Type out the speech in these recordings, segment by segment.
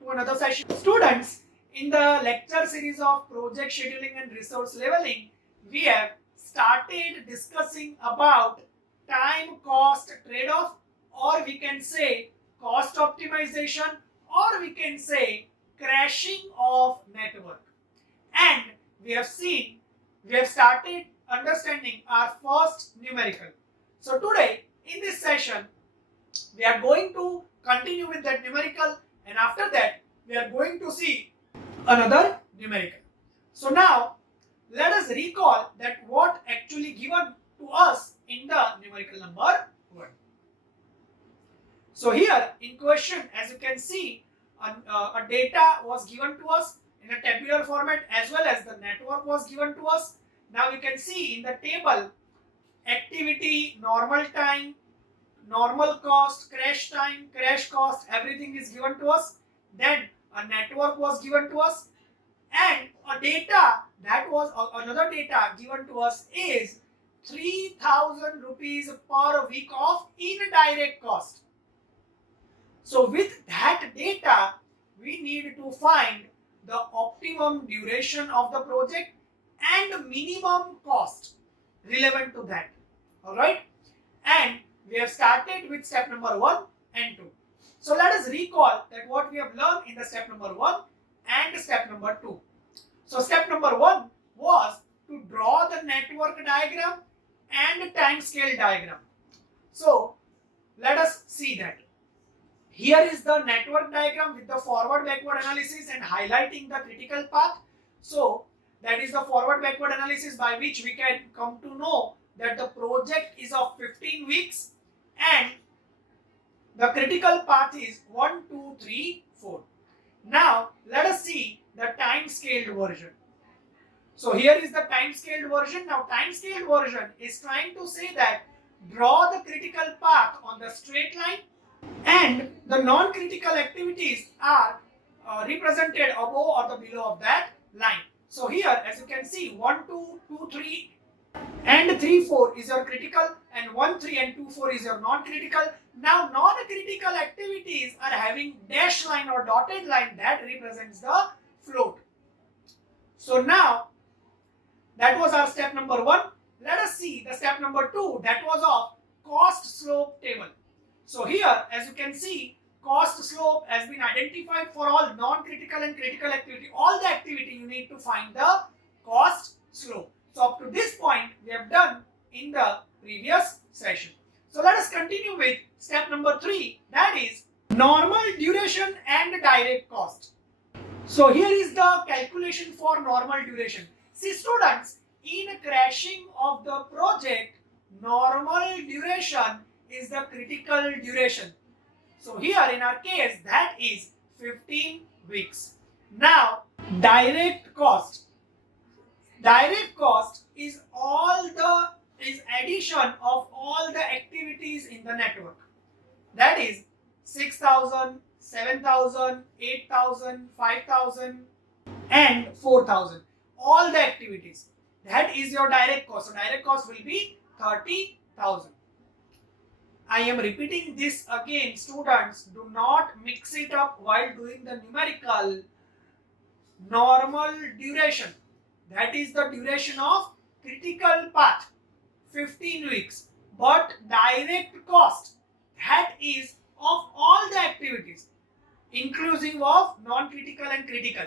to another session. Students, in the lecture series of project scheduling and resource leveling, we have started discussing about time cost trade-off, or we can say cost optimization, or we can say crashing of network. And we have started understanding our first numerical. So today in this session, we are going to continue with that numerical, and after that we are going to see another numerical. So now let us recall that what actually given to us in the numerical number 1. So here in question, as you can see, a data was given to us in a tabular format, as well as the network was given to us. Now you can see in the table activity, normal time, normal cost, crash time, crash cost, everything is given to us. Then a network was given to us, and a data, that was another data given to us, is 3000 rupees per week of indirect cost. So with that data, we need to find the optimum duration of the project and minimum cost relevant to that. Alright? And we have started with step number 1 and 2. So let us recall that what we have learned in the step number 1 and step number 2. So step number 1 was to draw the network diagram and time scale diagram. So let us see that. Here is the network diagram with the forward backward analysis and highlighting the critical path. So that is the forward backward analysis by which we can come to know that the project is of 15 weeks and the critical path is 1, 2, 3, 4. Now let us see the time scaled version. So here is the time scaled version. Now time scaled version is trying to say that draw the critical path on the straight line, and the non-critical activities are represented above or the below of that line. So here, as you can see, 1, 2, 2, 3 and 3, 4 is your critical, and 1, 3 and 2, 4 is your non-critical. Now non-critical activities are having dash line or dotted line that represents the float. So now that was our step number 1. Let us see the step number 2, that was of cost slope table. So here, as you can see, cost slope has been identified for all non-critical and critical activity. All the activity you need to find the cost slope. So up to this point we have done in the previous session. So let us continue with step number 3, that is normal duration and direct cost. So here is the calculation for normal duration. See students, in crashing of the project, normal duration is the critical duration. So here in our case, that is 15 weeks. Now direct cost. Direct cost is addition of all the activities in the network. That is 6,000, 7,000, 8,000, 5,000 and 4,000. All the activities. That is your direct cost. So direct cost will be 30,000. I am repeating this again, students, do not mix it up while doing the numerical. Normal duration, that is the duration of critical path, 15 weeks. But direct cost, that is of all the activities, inclusive of non-critical and critical.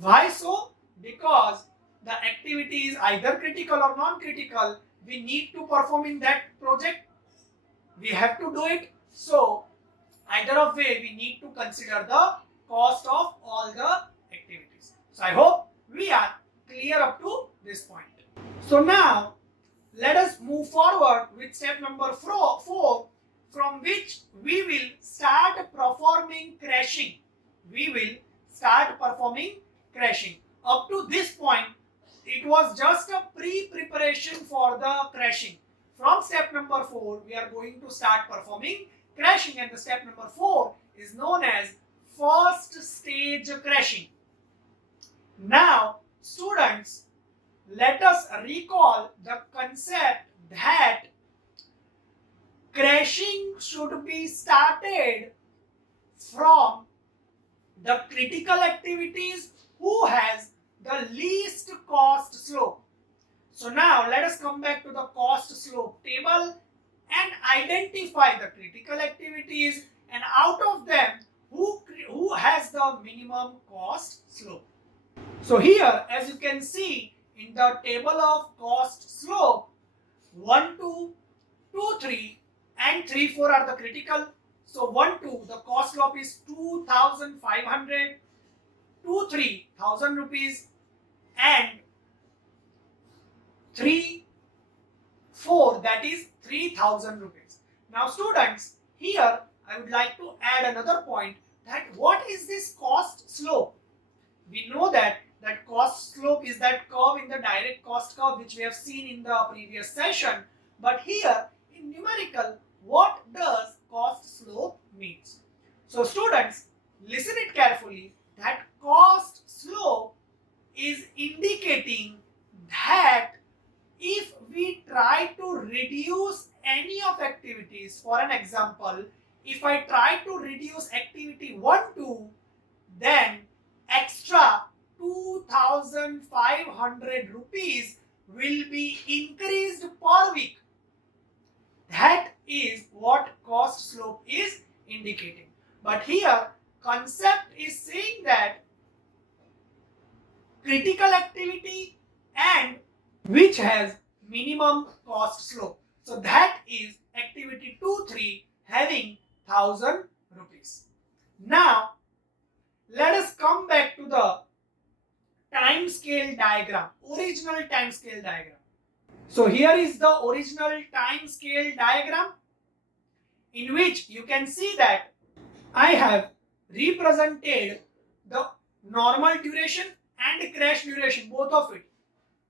Why so? Because the activity is either critical or non-critical. We need to perform in that project. We have to do it. So either of way, we need to consider the cost of all the activities. So I hope we are clear up to this point. So now let us move forward with step number 4, from which we will start performing crashing. We will start performing crashing. Up to this point, it was just a pre-preparation for the crashing. From step number 4, we are going to start performing crashing, and the step number 4 is known as first stage crashing. Now, students, let us recall the concept that crashing should be started from the critical activities who has the least cost slope. So now let us come back to the cost slope table and identify the critical activities, and out of them who has the minimum cost slope. So here, as you can see in the table of cost slope, 1, 2, 2, 3 and 3, 4 are the critical. So 1, 2, the cost slope is 2,500, 2, 3, 1,000 rupees, and 3, 4, that is 3,000 rupees. Now students, here I would like to add another point, that what is this cost slope? We know that cost slope is that curve in the direct cost curve which we have seen in the previous session. But here in numerical, what does cost slope means? So students, listen it carefully, that cost slope is indicating that if we try to reduce any of activities, for an example, if I try to reduce activity 1, 2, then extra 2,500 rupees will be increased per week. That is what cost slope is indicating. But here concept is saying that critical activity and which has minimum cost slope. So that is activity 2, 3 having 1,000 rupees. Now let us come back to the time scale diagram, original time scale diagram. So here is the original time scale diagram, in which you can see that I have represented the normal duration and crash duration, both of it,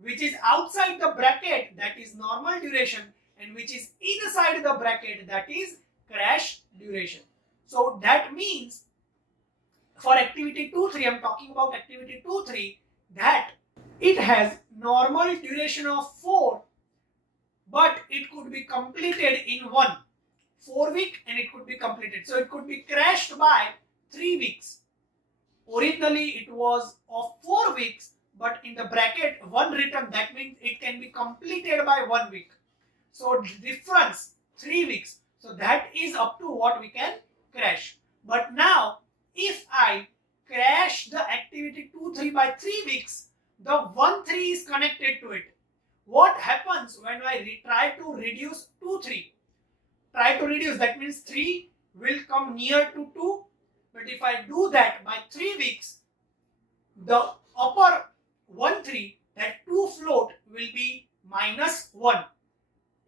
which is outside the bracket, that is normal duration, and which is inside the bracket, that is crash duration. So that means for activity 2, 3, I am talking about activity 2, 3, that it has normal duration of 4, but it could be completed in 4 week, and it could be completed. So it could be crashed by 3 weeks. Originally it was of 4 weeks, but in the bracket 1 written, that means it can be completed by 1 week. So difference 3 weeks. So that is up to what we can crash. But now if I crash the activity 2, 3 by 3 weeks, the 1, 3 is connected to it. What happens when I try to reduce 2, 3? Try to reduce, that means 3 will come near to 2. But if I do that by 3 weeks, the upper 1, 3, that 2 float will be minus 1.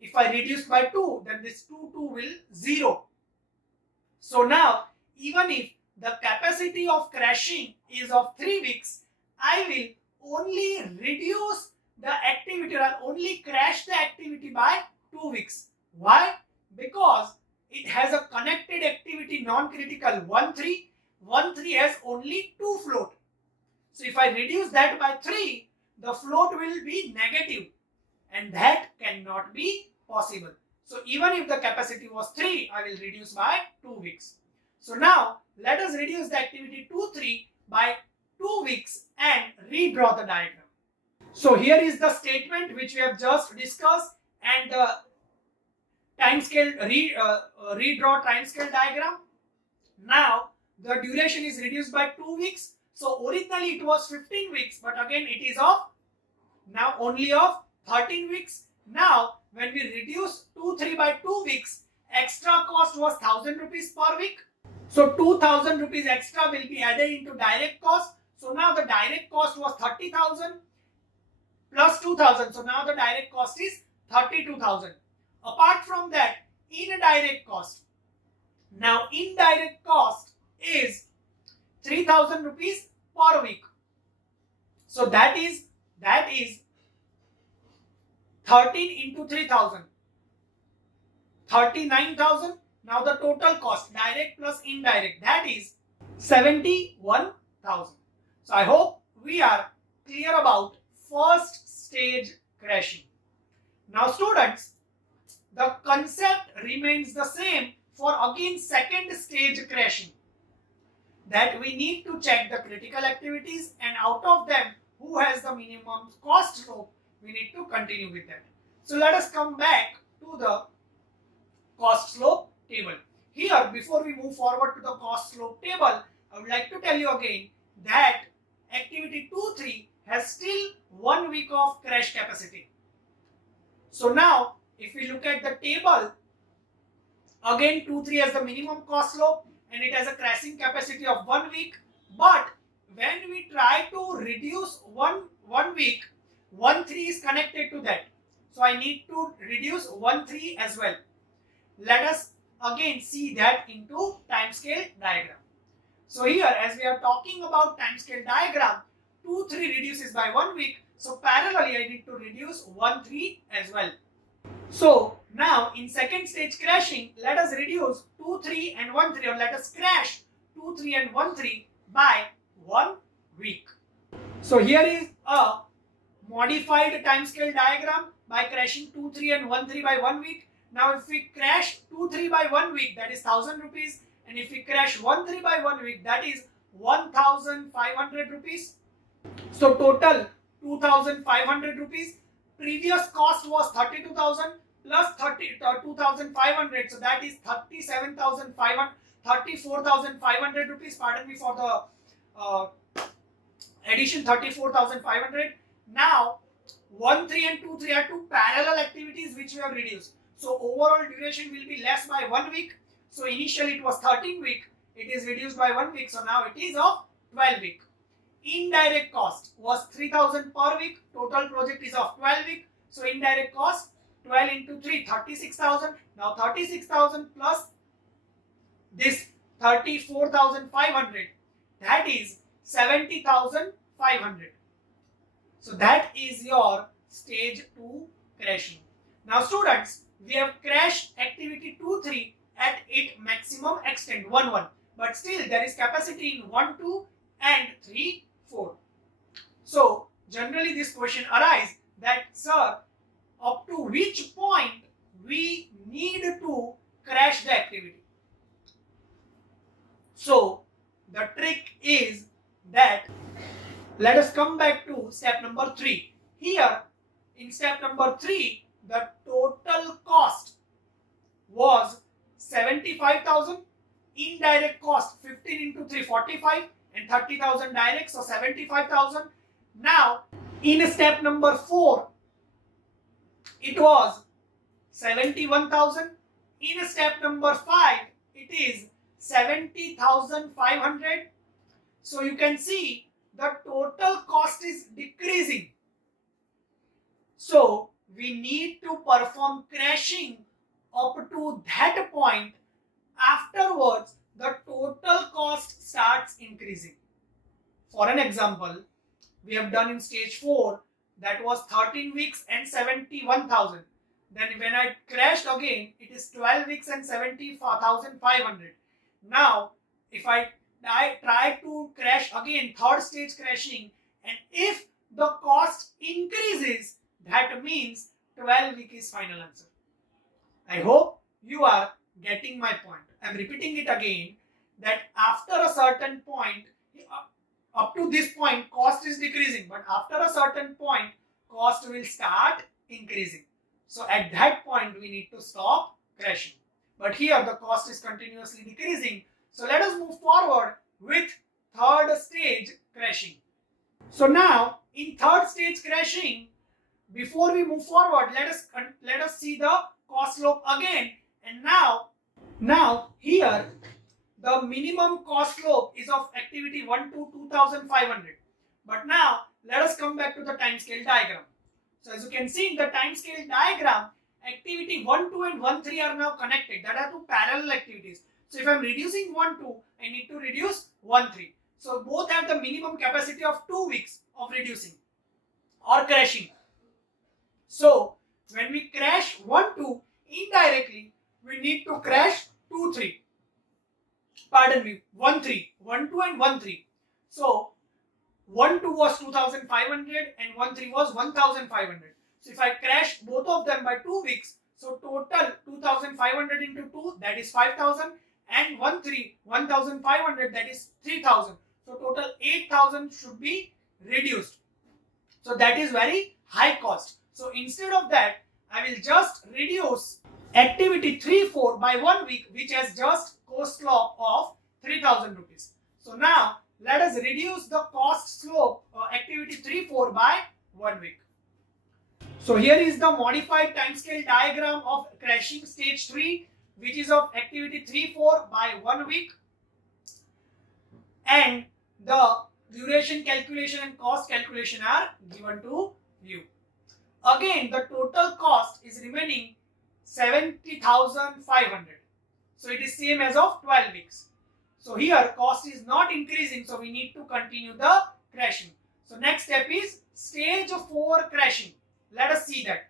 If I reduce by 2, then this 2 will 0. So now, even if the capacity of crashing is of 3 weeks, I will only reduce the activity, or only crash the activity by 2 weeks. Why? Because it has a connected activity non-critical 1, 3. 1, 3 has only 2 float. So if I reduce that by 3, the float will be negative, and that cannot be possible. So even if the capacity was 3, I will reduce by 2 weeks. So now let us reduce the activity 2, 3 by 2 weeks and redraw the diagram. So here is the statement which we have just discussed, and the time scale redraw time scale diagram. Now the duration is reduced by 2 weeks. So originally it was 15 weeks, but again it is of now only of 13 weeks. Now when we reduce 2, 3 by 2 weeks, extra cost was 1,000 rupees per week. So 2,000 rupees extra will be added into direct cost. So now the direct cost was 30,000 plus 2,000. So now the direct cost is 32,000. Apart from that, indirect cost. Now indirect cost is 3,000 rupees per week. So that is 13 into 3,000. 39,000. Now the total cost, direct plus indirect, that is 71,000. So I hope we are clear about first stage crashing. Now students, the concept remains the same for again second stage crashing. that we need to check the critical activities, and out of them who has the minimum cost slope, we need to continue with that. So let us come back to the cost slope table. Here, before we move forward to the cost slope table, I would like to tell you again that activity 2-3 has still 1 week of crash capacity. So now, if we look at the table, again 2-3 has the minimum cost slope and it has a crashing capacity of 1 week. But when we try to reduce one week, 1-3 is connected to that. So I need to reduce 1-3 as well. Let us again see that into time scale diagram. So here, as we are talking about time scale diagram, 2-3 reduces by 1 week. So parallelly, I need to reduce 1-3 as well. So now in second stage crashing, let us reduce 2-3 and 1-3, or let us crash 2-3 and 1-3 by 1 week. So here is a modified time scale diagram by crashing 2-3 and 1-3 by 1 week. Now if we crash 2-3 by 1 week, that is 1000 rupees, and if we crash 1-3 by 1 week, that is 1500 rupees. So total 2500 rupees. Previous cost was 32,000 plus 2,500, so that is 34,500 rupees. Pardon me for the addition, 34,500. Now 1-3 and 2-3 are two parallel activities which we have reduced. So overall duration will be less by 1 week. So initially it was 13 week. It is reduced by 1 week. So now it is of 12 week. Indirect cost was 3,000 per week. Total project is of 12 week. So indirect cost 12 into 3, 36,000. Now 36,000 plus this 34,500. That is 70,500. So that is your stage 2 crashing. Now students, we have crashed activity 2-3 at its maximum extent 1-1. But still there is capacity in 1-2 and 3-4. So generally this question arises that, sir, up to which point we need to crash the activity. So the trick is that, let us come back to step number 3. Here in step number 3, the total cost was 75,000, indirect cost 15 into 3, 45, and 30,000 direct, so 75,000. Now in step number 4, it was 71,000. In step number 5, it is 70,500. So you can see the total cost is decreasing. So we need to perform crashing up to that point. Afterwards, the total cost starts increasing. For an example, we have done in stage 4, that was 13 weeks and 71,000. Then when I crashed again, it is 12 weeks and 70,500. Now, if I try to crash again, third stage crashing, and if the cost increases, that means 12 week is final answer. I hope you are getting my point. I am repeating it again, that after a certain point, up to this point, cost is decreasing, but after a certain point, cost will start increasing. So at that point, we need to stop crashing. But here the cost is continuously decreasing. So let us move forward with third stage crashing. So now in third stage crashing, before we move forward, let us see the cost slope again. And now here the minimum cost slope is of activity 1 to 2,500. But now let us come back to the time scale diagram. So as you can see in the time scale diagram, activity 1, 2 and 1, 3 are now connected. That are two parallel activities. So if I am reducing 1, 2, I need to reduce 1, 3. So both have the minimum capacity of 2 weeks of reducing or crashing. So when we crash 1, 2, indirectly we need to crash 2, 3. Pardon me, 1, 3. 1, 2 and 1, 3. So 1, 2 was 2,500 and 1, 3 was 1,500. So if I crash both of them by 2 weeks, so total 2,500 into 2, that is 5,000, and 1,500, that is 3,000. So total 8,000 should be reduced. So that is very high cost. So instead of that, I will just reduce activity 3-4 by 1 week, which has just cost slope of 3,000 rupees. So now let us reduce the cost slope activity 3-4 by 1 week. So here is the modified timescale diagram of crashing stage 3, which is of activity 3-4 by 1 week, and the duration calculation and cost calculation are given to you. Again, the total cost is remaining 70,500. So it is same as of 12 weeks. So here cost is not increasing, so we need to continue the crashing. So next step is stage 4 crashing. Let us see that.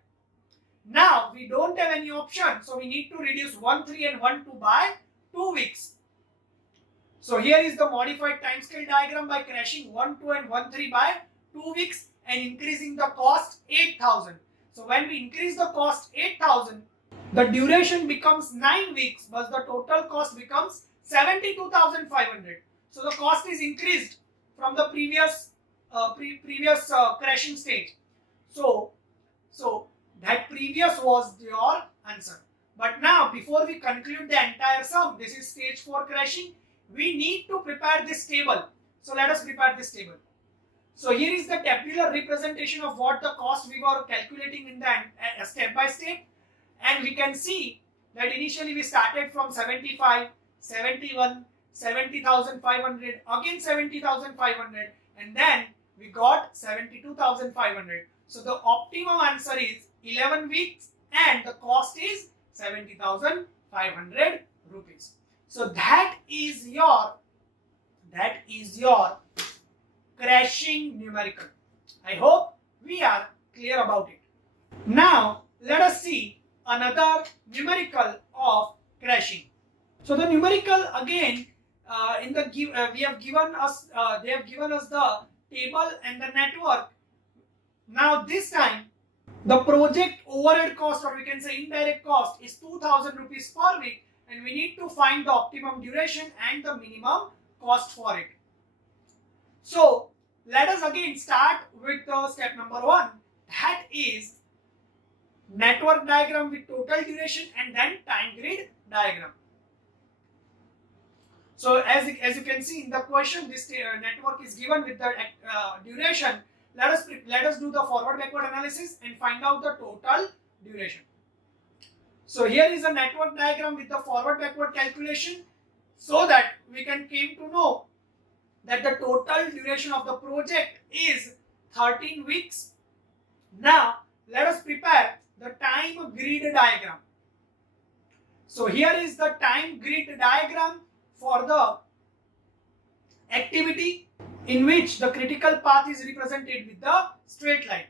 Now we don't have any option, so we need to reduce 1-3 and 1-2 by 2 weeks. So here is the modified timescale diagram by crashing 1-2 and 1-3 by 2 weeks and increasing the cost 8,000. So when we increase the cost 8,000, the duration becomes 9 weeks, but the total cost becomes 72,500. So the cost is increased from the previous crashing stage. So that previous was your answer. But now, before we conclude the entire sum, this is stage 4 crashing, we need to prepare this table. So let us prepare this table. So here is the tabular representation of what the cost we were calculating in the step by step. And we can see that initially we started from 75, 71, 70,500, again 70,500, and then we got 72,500. So the optimum answer is 11 weeks and the cost is 70,500 rupees. So that is your crashing numerical. I hope we are clear about it. Now let us see another numerical of crashing. So the numerical again they have given us the table and the network. Now this time the project overhead cost, or we can say indirect cost, is 2,000 rupees per week, and we need to find the optimum duration and the minimum cost for it. So let us again start with the step number 1, that is network diagram with total duration and then time grid diagram. So as you can see in the question, this network is given with the duration. Let us do the forward backward analysis and find out the total duration. So here is a network diagram with the forward backward calculation, so that we can came to know that the total duration of the project is 13 weeks. Now let us prepare the time grid diagram. So here is the time grid diagram for the activity in which the critical path is represented with the straight line.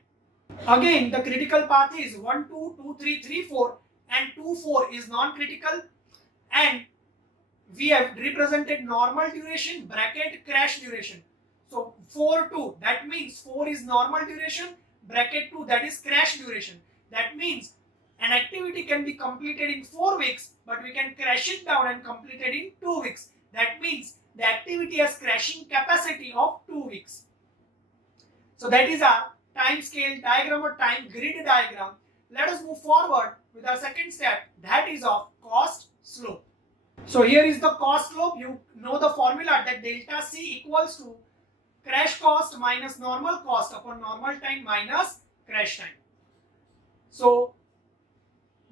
Again, the critical path is 1, 2, 2, 3, 3, 4, and 2, 4 is non-critical, and we have represented normal duration bracket crash duration. So 4, 2, that means 4 is normal duration, bracket 2, that is crash duration. That means an activity can be completed in 4 weeks, but we can crash it down and complete it in 2 weeks. That means the activity has crashing capacity of 2 weeks. So that is our time scale diagram or time grid diagram. Let us move forward with our second step, that is of cost slope. So here is the cost slope. You know the formula that delta C equals to crash cost minus normal cost upon normal time minus crash time. So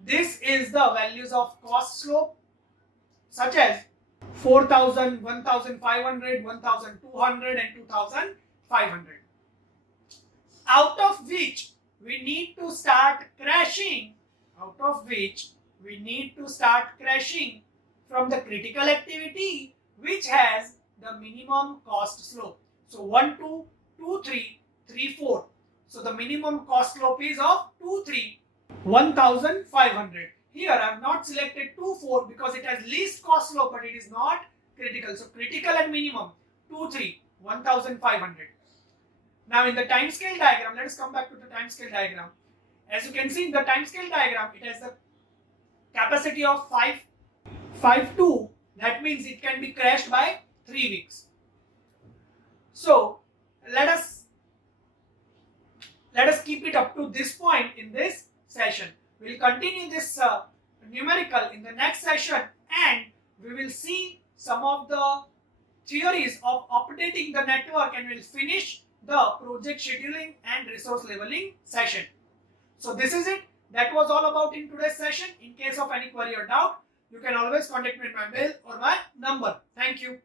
this is the values of cost slope, such as 4,000, 1,500, 1,200 and 2,500. Out of which we need to start crashing, from the critical activity which has the minimum cost slope. So 1, 2, 2, 3, 3, 4. So the minimum cost slope is of 2, 3, 1,500. Here I have not selected 2, 4 because it has least cost slope, but it is not critical. So critical and minimum 2, 3, 1,500. Now in the time scale diagram, let us come back to the time scale diagram. As you can see in the time scale diagram, it has the capacity of 5, 2, That means it can be crashed by 3 weeks. So let us keep it up to this point in this session. We will continue this numerical in the next session, and we will see some of the theories of updating the network, and we will finish the project scheduling and resource leveling session. So this is it. That was all about in today's session. In case of any query or doubt, you can always contact me at my mail or my number. Thank you.